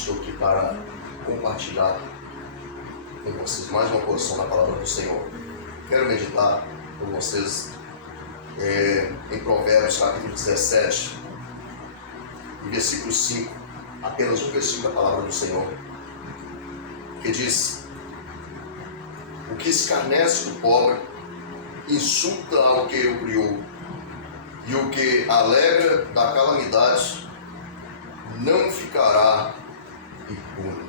estou aqui para compartilhar com vocês mais uma porção da palavra do Senhor. Quero meditar com vocês em Provérbios capítulo 17, versículo 5, apenas um versículo da palavra do Senhor, que diz: o que escarnece do pobre insulta ao que o criou, e o que alegra da calamidade não ficará impune.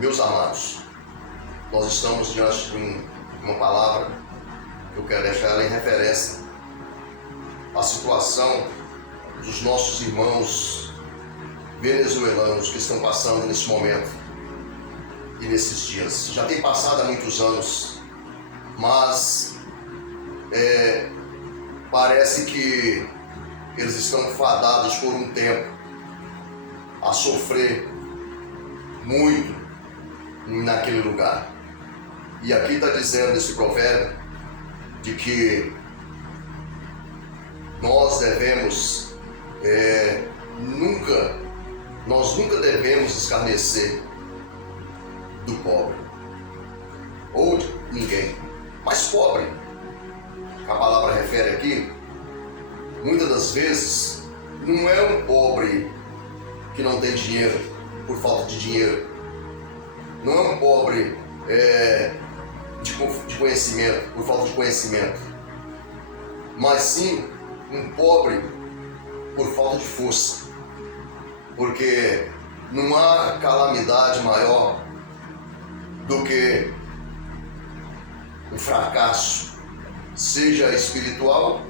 Meus amados, nós estamos diante de uma palavra que eu quero deixar ela em referência à situação dos nossos irmãos venezuelanos que estão passando nesse momento e nesses dias. Já tem passado há muitos anos, mas parece que eles estão fadados por um tempo a sofrer muito naquele lugar. E aqui está dizendo esse provérbio de que nós devemos nunca devemos escarnecer do pobre ou de ninguém, mas pobre, que a palavra refere aqui, muitas das vezes não é um pobre que não tem dinheiro por falta de dinheiro, não é um pobre de conhecimento por falta de conhecimento, mas sim um pobre por falta de força, porque não há calamidade maior do que um fracasso, seja espiritual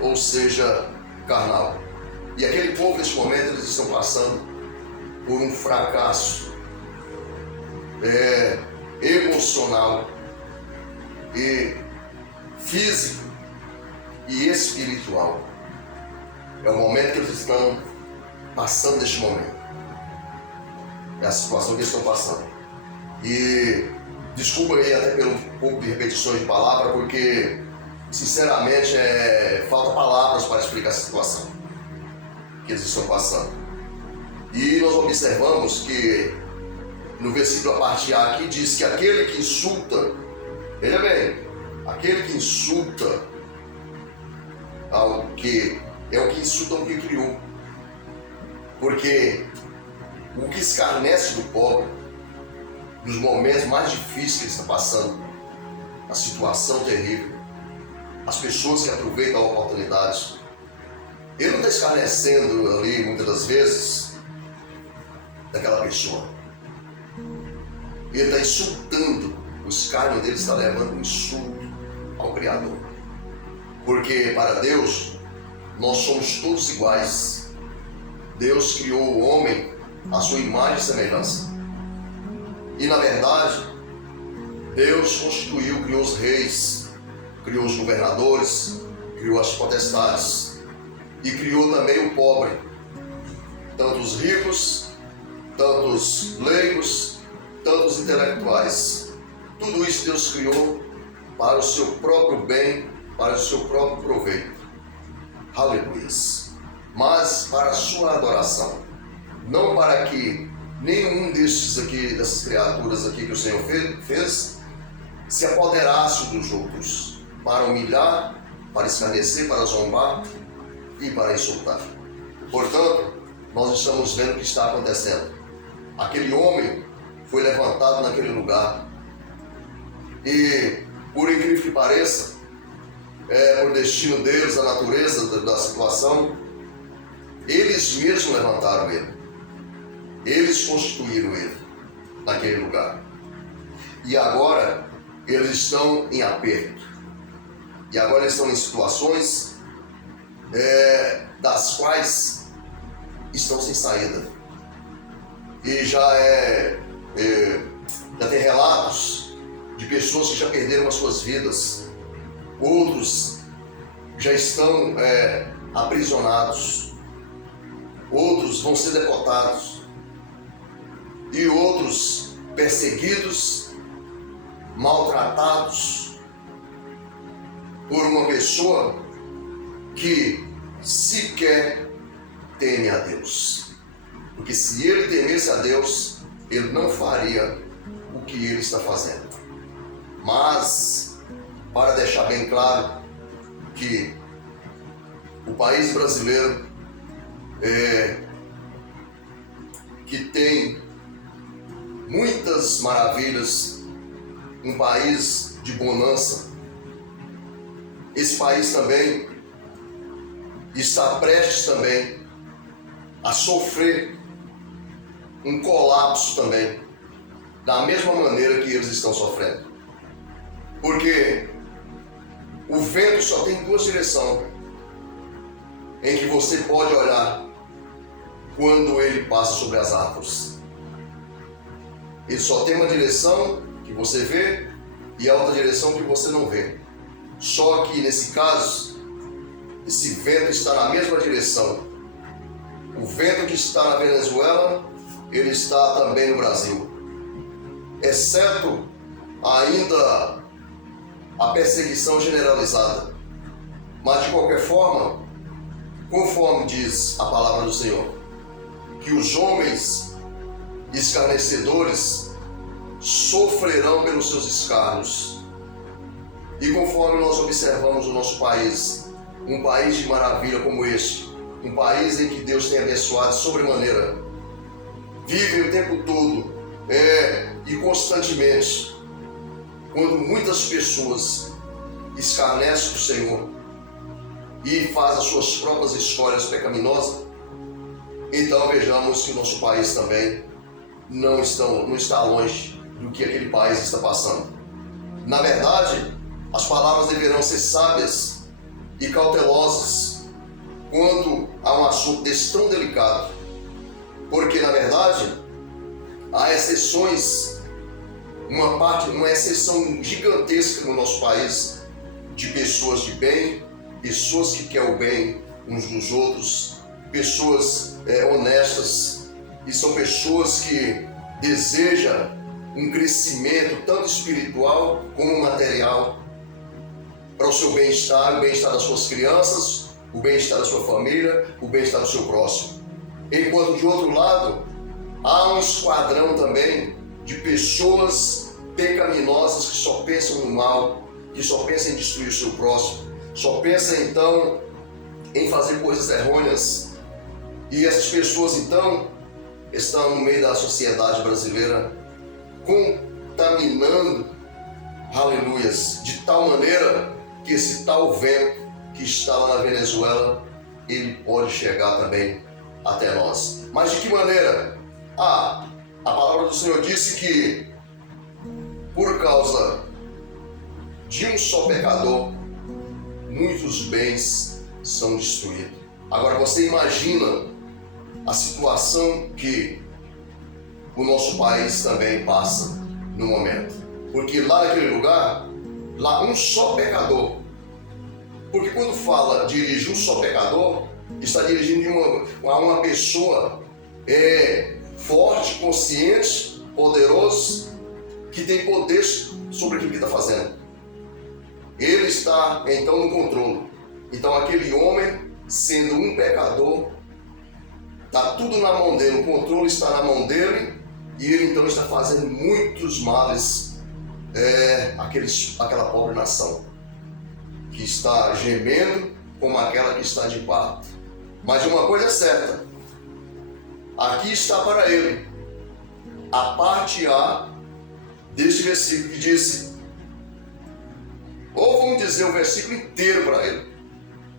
ou seja carnal. E aquele povo neste momento eles estão passando por um fracasso emocional e físico e espiritual. É o momento que eles estão passando neste momento. É a situação que eles estão passando. E desculpa aí até pelo pouco de repetições de palavra, porque sinceramente falta palavras para explicar essa situação que eles estão passando. E nós observamos que no versículo a parte A aqui diz que aquele que insulta, veja bem, aquele que insulta ao que é o que insulta ao que criou, porque o que escarnece do pobre nos momentos mais difíceis que ele está passando, a situação terrível, as pessoas que aproveitam a oportunidade, ele não está escarnecendo ali muitas das vezes daquela pessoa, ele está insultando. O escárnio dele está levando um insulto ao Criador, porque para Deus nós somos todos iguais. Deus criou o homem à sua imagem e semelhança, e na verdade Deus criou os reis, criou os governadores, criou as potestades e criou também o pobre, tanto os ricos, tanto os leigos, tanto os intelectuais. Tudo isso Deus criou para o seu próprio bem, para o seu próprio proveito. Aleluia. Mas para a sua adoração, não para que nenhum dessas criaturas aqui que o Senhor fez se apoderasse dos outros, para humilhar, para escarnecer, para zombar e para insultar. Portanto, nós estamos vendo o que está acontecendo. Aquele homem foi levantado naquele lugar e, por incrível que pareça, por destino deles, a natureza da situação, eles mesmos levantaram ele, eles constituíram ele naquele lugar, e agora eles estão em aperto, e agora eles estão em situações das quais estão sem saída. E já tem relatos de pessoas que já perderam as suas vidas, outros já estão aprisionados, outros vão ser deportados, e outros perseguidos, maltratados por uma pessoa que sequer teme a Deus. Porque se ele temesse a Deus, ele não faria o que ele está fazendo. Mas, para deixar bem claro que o país brasileiro que tem muitas maravilhas, um país de bonança, esse país também está prestes também a sofrer um colapso também, da mesma maneira que eles estão sofrendo. Porque o vento só tem duas direções em que você pode olhar quando ele passa sobre as árvores. Ele só tem uma direção que você vê e a outra direção que você não vê. Só que nesse caso, esse vento está na mesma direção. O vento que está na Venezuela, ele está também no Brasil. Exceto ainda a perseguição generalizada. Mas de qualquer forma, conforme diz a palavra do Senhor, que os homens escarnecedores sofrerão pelos seus escárnios. E conforme nós observamos o nosso país, um país de maravilha como este, um país em que Deus tem abençoado sobremaneira, vive o tempo todo e constantemente, quando muitas pessoas escarnecem do Senhor e fazem as suas próprias escolhas pecaminosas, então vejamos que o nosso país também não está longe do que aquele país está passando. Na verdade, as palavras deverão ser sábias e cautelosas quando há um assunto desse tão delicado, porque na verdade há exceções, uma exceção gigantesca no nosso país de pessoas de bem, pessoas que querem o bem uns dos outros, pessoas honestas, e são pessoas que desejam um crescimento tanto espiritual como material para o seu bem-estar, o bem-estar das suas crianças, o bem-estar da sua família, o bem-estar do seu próximo. Enquanto de outro lado, há um esquadrão também de pessoas pecaminosas que só pensam no mal, que só pensam em destruir o seu próximo, só pensam então em fazer coisas errôneas. E essas pessoas então estão no meio da sociedade brasileira, contaminando, aleluias, de tal maneira que esse tal vento que está lá na Venezuela, ele pode chegar também até nós. Mas de que maneira? A palavra do Senhor disse que por causa de um só pecador, muitos bens são destruídos. Agora você imagina a situação que o nosso país também passa no momento. Porque lá naquele lugar, lá um só pecador. Porque quando fala dirige um só pecador, está dirigindo a uma pessoa forte, consciente, poderoso, que tem poder sobre aquilo que está fazendo. Ele está então no controle. Então aquele homem, sendo um pecador, está tudo na mão dele, o controle está na mão dele, e ele então está fazendo muitos males àquela pobre nação, que está gemendo como aquela que está de parto. Mas uma coisa é certa, aqui está para ele a parte A deste versículo que diz, ou vamos dizer o versículo inteiro para ele,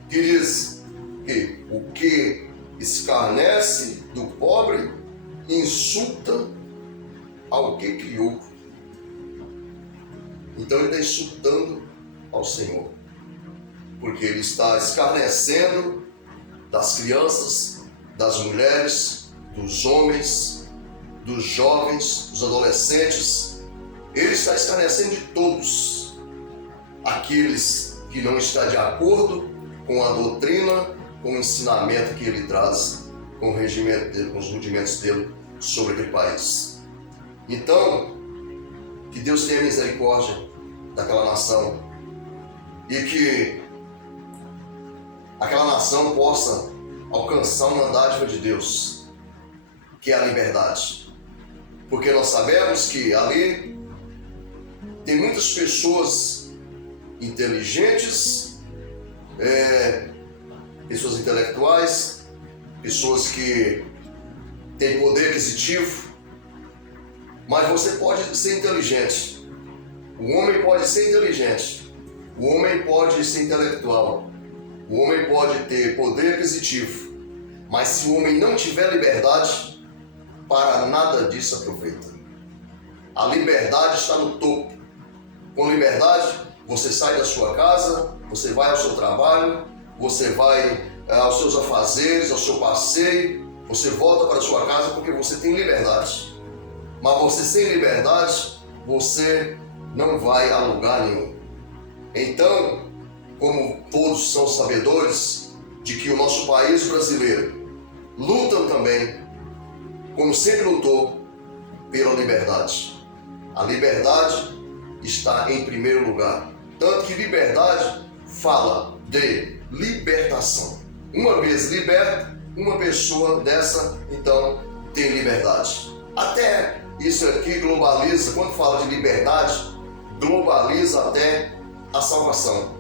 que diz que o que escarnece do pobre insulta ao que criou. Então ele está insultando ao Senhor, porque ele está escarnecendo das crianças, das mulheres, dos homens, dos jovens, dos adolescentes. Ele está escarnecendo de todos aqueles que não estão de acordo com a doutrina, com o ensinamento que ele traz, com o regimento dele, com os rudimentos dele sobre aquele país. Então, que Deus tenha misericórdia daquela nação e que aquela nação possa alcançar uma dádiva de Deus, que é a liberdade. Porque nós sabemos que ali tem muitas pessoas inteligentes, pessoas intelectuais, pessoas que têm poder aquisitivo, mas você pode ser inteligente. O homem pode ser inteligente, o homem pode ser intelectual, o homem pode ter poder aquisitivo, mas se o homem não tiver liberdade, para nada disso aproveita. A liberdade está no topo. Com liberdade, você sai da sua casa, você vai ao seu trabalho, você vai aos seus afazeres, ao seu passeio, você volta para a sua casa porque você tem liberdade. Mas você sem liberdade, você não vai a lugar nenhum. Então, como todos são sabedores de que o nosso país brasileiro luta também, como sempre lutou, pela liberdade. A liberdade está em primeiro lugar. Tanto que liberdade fala de libertação. Uma vez liberta, uma pessoa dessa, então, tem liberdade. Até isso aqui globaliza, quando fala de liberdade, globaliza até a salvação.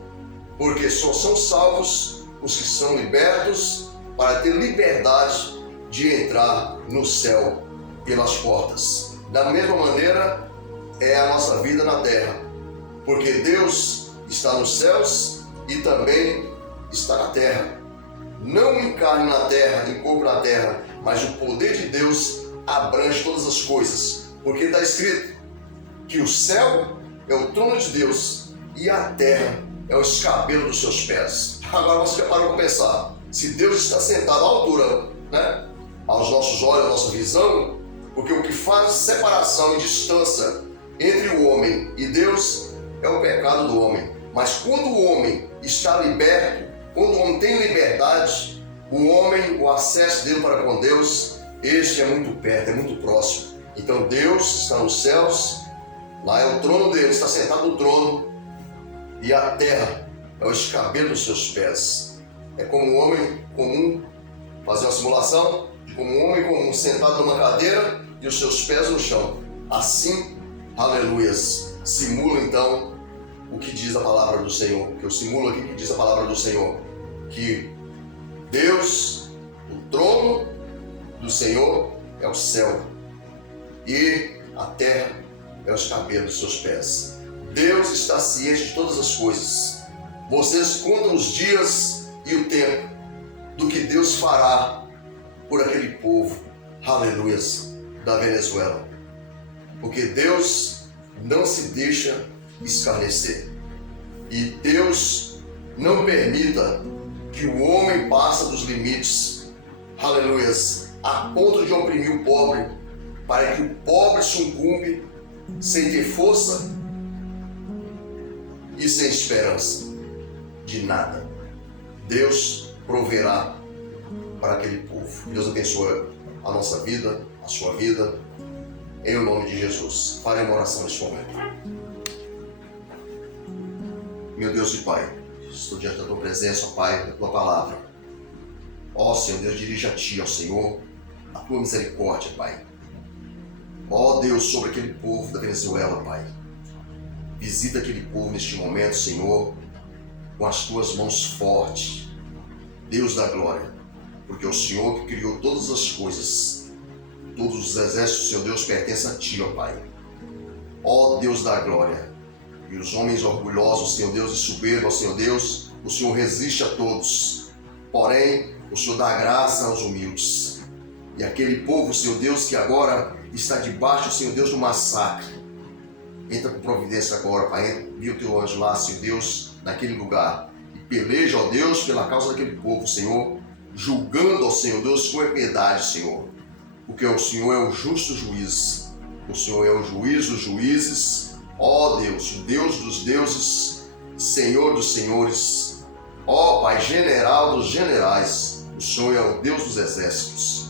Porque só são salvos os que são libertos para ter liberdade de entrar no céu pelas portas. Da mesma maneira é a nossa vida na terra, porque Deus está nos céus e também está na terra. Não em carne na terra, em corpo na terra, mas o poder de Deus abrange todas as coisas, porque está escrito que o céu é o trono de Deus e a terra é o escabelo dos seus pés. Agora você já parou para pensar, se Deus está sentado à altura, aos nossos olhos, à nossa visão, porque o que faz separação e distância entre o homem e Deus é o pecado do homem. Mas quando o homem está liberto, quando o homem tem liberdade, o homem, o acesso dele para com Deus, este é muito perto, é muito próximo. Então Deus está nos céus, lá é o trono dele, está sentado no trono, e a terra é o escabelo dos seus pés. É como um homem comum, fazer uma simulação, como um homem comum sentado numa cadeira e os seus pés no chão. Assim, aleluias, simula então o que diz a palavra do Senhor, que eu simulo aqui o que diz a palavra do Senhor, que Deus, o trono do Senhor é o céu e a terra é os cabelos dos seus pés. Deus está ciente de todas as coisas. Vocês contam os dias e o tempo do que Deus fará por aquele povo, aleluias, da Venezuela. Porque Deus não se deixa escarnecer. E Deus não permita que o homem passe dos limites, aleluias, a ponto de oprimir o pobre, para que o pobre sucumbe sem ter força e sem esperança de nada. Deus proverá para aquele povo. Deus abençoe a nossa vida, a sua vida, em o nome de Jesus. Farei uma oração neste momento. Meu Deus e Pai, estou diante da Tua presença, ó Pai, da Tua palavra. Ó Senhor Deus, dirige a Ti, ó Senhor, a Tua misericórdia, Pai. Ó Deus, sobre aquele povo da Venezuela, Pai. Visita aquele povo neste momento, Senhor, com as Tuas mãos fortes. Deus da glória, porque o Senhor que criou todas as coisas, todos os exércitos, Senhor Deus, pertencem a Ti, ó Pai. Ó Deus da glória, e os homens orgulhosos, Senhor Deus, e soberbos, Senhor Deus, o Senhor resiste a todos, porém, o Senhor dá graça aos humildes. E aquele povo, Senhor Deus, que agora está debaixo, Senhor Deus, do massacre, entra com providência agora, Pai, envia o Teu anjo lá, Senhor Deus, naquele lugar, e peleja, ó Deus, pela causa daquele povo, Senhor, julgando, ó Senhor Deus, com piedade, Senhor, porque o Senhor é o justo juiz, o Senhor é o juiz dos juízes, ó Deus, o Deus dos deuses, Senhor dos senhores, ó Pai, general dos generais, o Senhor é o Deus dos exércitos.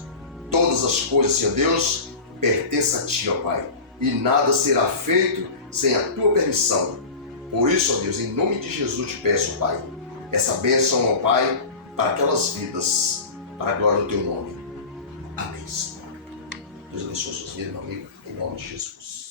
Todas as coisas, Senhor Deus, pertencem a Ti, ó Pai, e nada será feito sem a Tua permissão. Por isso, ó Deus, em nome de Jesus te peço, Pai, essa bênção, ó Pai, para aquelas vidas, para a glória do Teu nome. Amém, Senhor. Deus abençoe suas vidas, meu amigo, em nome de Jesus.